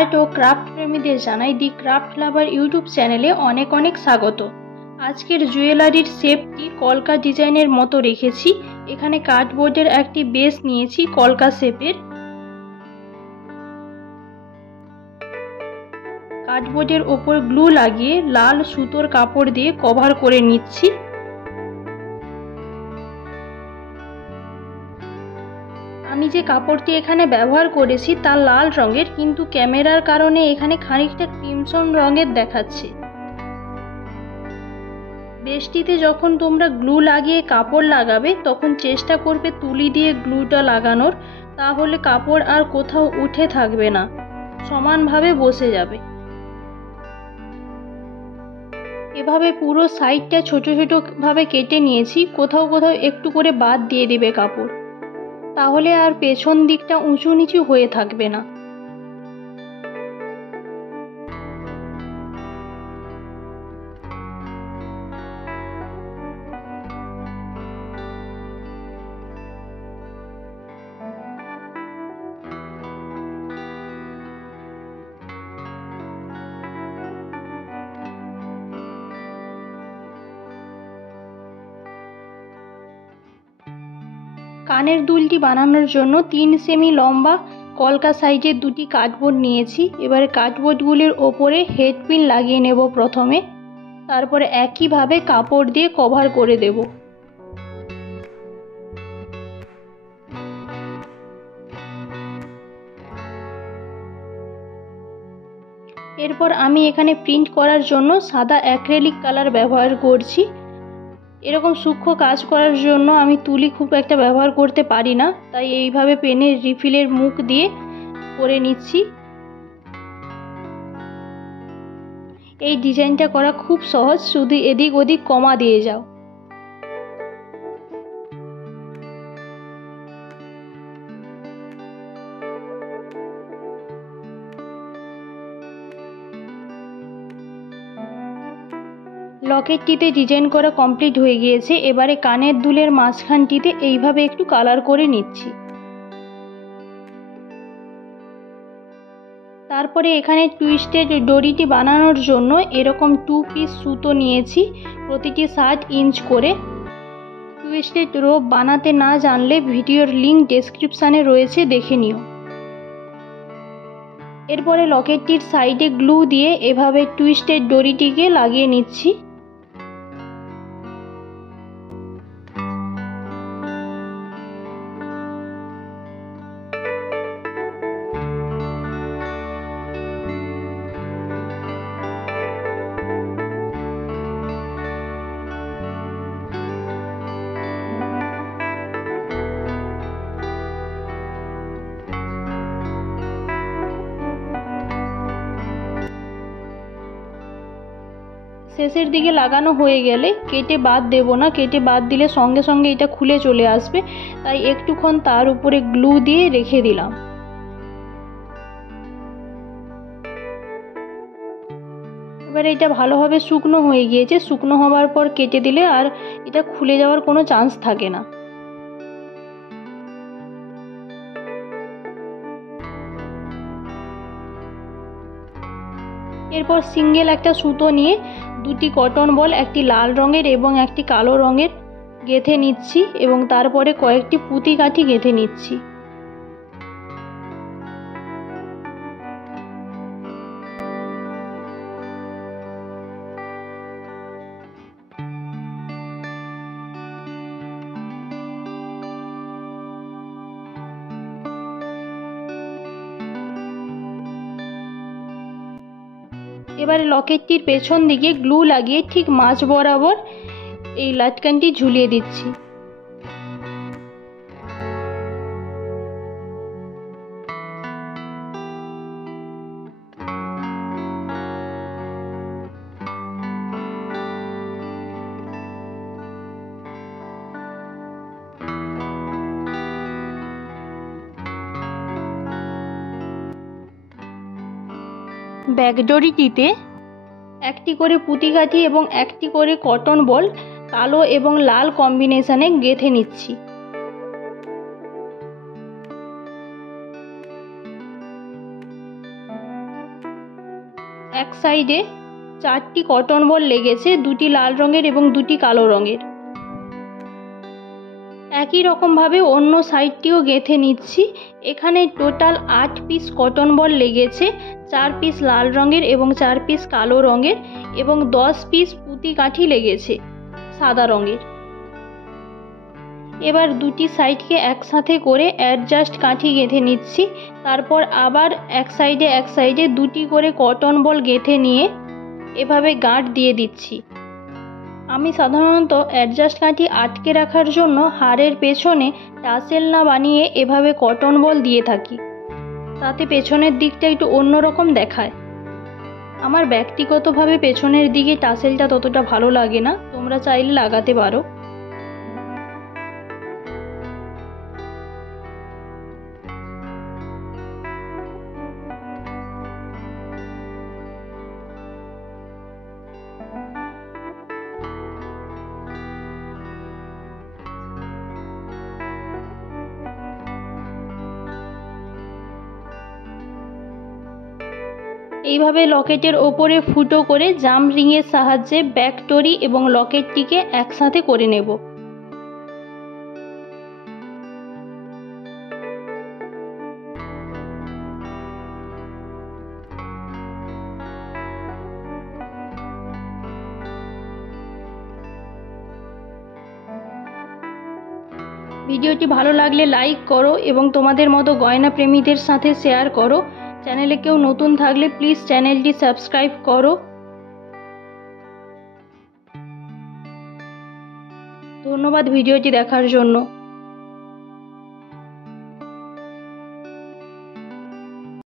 Art ও craft প্রেমীদের জানাই দি craft লাভার YouTube চ্যানেলে অনেক অনেক স্বাগত। আজকের জুয়েলারির শেপটি কলকা ডিজাইনের মতো রেখেছি। এখানে কার্ডবোর্ডের একটি বেস নিয়েছি কলকা শেপের। কার্ডবোর্ডের ওপর গ্লু লাগিয়ে লাল সুতোর কাপড় দিয়ে কভার করে নিচ্ছি। আমি যে কাপড়টি এখানে ব্যবহার করেছি তা লাল রঙের, কিন্তু ক্যামেরার কারণে এখানে খানিকটা ক্রিমসন রঙের দেখাচ্ছে। বেসটিতে যখন তোমরা গ্লু লাগিয়ে কাপড় লাগাবে তখন চেষ্টা করবে তুলি দিয়ে গ্লুটা লাগানোর, তাহলে কাপড় আর কোথাও উঠে থাকবে না, সমানভাবে বসে যাবে। এভাবে পুরো সাইডটা ছোট ছোট ভাবে কেটে নিয়েছি, কোথাও কোথাও একটু করে বাদ দিয়ে দিবে কাপড়, তাহলে আর পেছন দিকটা উঁচু নিচু হয়ে থাকবে না। কানের দুলটি বানানোর জন্য 3 সেমি লম্বা কলকা সাইজের দুটি কার্ডবোর্ড নিয়েছি। এবারে কার্ডবোর্ডগুলির ওপরে হেডপিন লাগিয়ে নেব প্রথমে, তারপরে একইভাবে কাপড় দিয়ে কভার করে দেব। এরপর আমি এখানে প্রিন্ট করার জন্য সাদা অ্যাক্রিলিক কালার ব্যবহার করছি। এরকম সূক্ষ্ম কাজ করার জন্য আমি তুলি খুব একটা ব্যবহার করতে পারি না, তাই এইভাবে পেনের রিফিলের মুখ দিয়ে করে নিচ্ছি। এই ডিজাইনটা করা খুব সহজ, শুধু এদিক ওদিক কমা দিয়ে যাও। লকেটটিতে ডিজাইন করা কমপ্লিট হয়ে গিয়েছে। এবারে কানের দুলের মাঝখানটিতে এইভাবে একটু কালার করে নিচ্ছি। তারপরে এখানে টুইস্টেড দড়িটি বানানোর জন্য এরকম 2 পিস সুতো নিয়েছি, প্রতিটি 60 ইঞ্চ করে। টুইস্টেড রোপ বানাতে না জানলে ভিডিওর লিংক ডেসক্রিপশানে রয়েছে, দেখে নিও। এরপরে লকেটটির সাইডে গ্লু দিয়ে এভাবে টুইস্টেড দড়িটিকে লাগিয়ে নিচ্ছি। শেষের দিকে লাগানো হয়ে গেলে কেটে বাদ দেব না, কেটে বাদ দিলে সঙ্গে সঙ্গে এটা খুলে চলে আসবে, তাই একটুক্ষণ তার উপরে গ্লু দিয়ে রেখে দিলাম। এবারে এটা ভালোভাবে শুকনো হয়ে গিয়েছে, শুকনো হওয়ার পর কেটে দিলে আর এটা খুলে যাওয়ার কোনো চান্স থাকে না। এরপর সিঙ্গেল একটা সুতো নিয়ে দুটি কটন বল, একটি লাল রঙের এবং একটি কালো রঙের গেঁথে নিচ্ছি এবং তারপরে কয়েকটি পুঁতি কাঠি গেঁথে নিচ্ছি। এবারে লকেটটির পেছন দিকে গ্লু লাগিয়ে ঠিক মাঝ বরাবর এই লাটকানটি ঝুলিয়ে দিচ্ছি। ব্যাকডোরিটিতে একটি করে পুঁতি কাঠি এবং একটি করে কটন বল কালো এবং লাল কম্বিনেশনে গেঁথে নিচ্ছি। এক সাইডে 4টি কটন বল লেগেছে, 2টি লাল রঙের এবং 2টি কালো রঙের। একই রকমভাবে অন্য সাইডটিও গেঁথে নিচ্ছি। এখানে টোটাল 8 পিস কটন বল লেগেছে, 4 পিস লাল রঙের এবং 4 পিস কালো রঙের এবং 10 পিস পুঁতি কাঠি লেগেছে সাদা রঙের। এবার দুটি সাইডকে একসাথে করে অ্যাডজাস্ট কাঠি গেঁথে নিচ্ছি। তারপর আবার এক সাইডে 2টি করে কটন বল গেঁথে নিয়ে এভাবে গাঁট দিয়ে দিচ্ছি। আমি সাধারণত অ্যাডজাস্ট কাঠি আটকে রাখার জন্য হাড়ের পেছনে টাসেল না বানিয়ে এভাবে কটন বল দিয়ে থাকি, তাতে পেছনের দিকটা একটু অন্যরকম দেখায়। আমার ব্যক্তিগতভাবে পেছনের দিকে টাসেলটা ততটা ভালো লাগে না, তোমরা চাইলে লাগাতে পারো। এইভাবে লকেটের ওপরে ফুটো করে জাম রিংয়ের সাহায্যে ব্যাকটরি এবং লকেটটিকে একসাথে করে নেব। ভিডিওটি ভালো লাগলে লাইক করো এবং তোমাদের মতো গয়না প্রেমীদের সাথে শেয়ার করো। চ্যানেলে কেউ নতুন থাকলে প্লিজ চ্যানেলটি সাবস্ক্রাইব করো। ধন্যবাদ ভিডিওটি দেখার জন্য।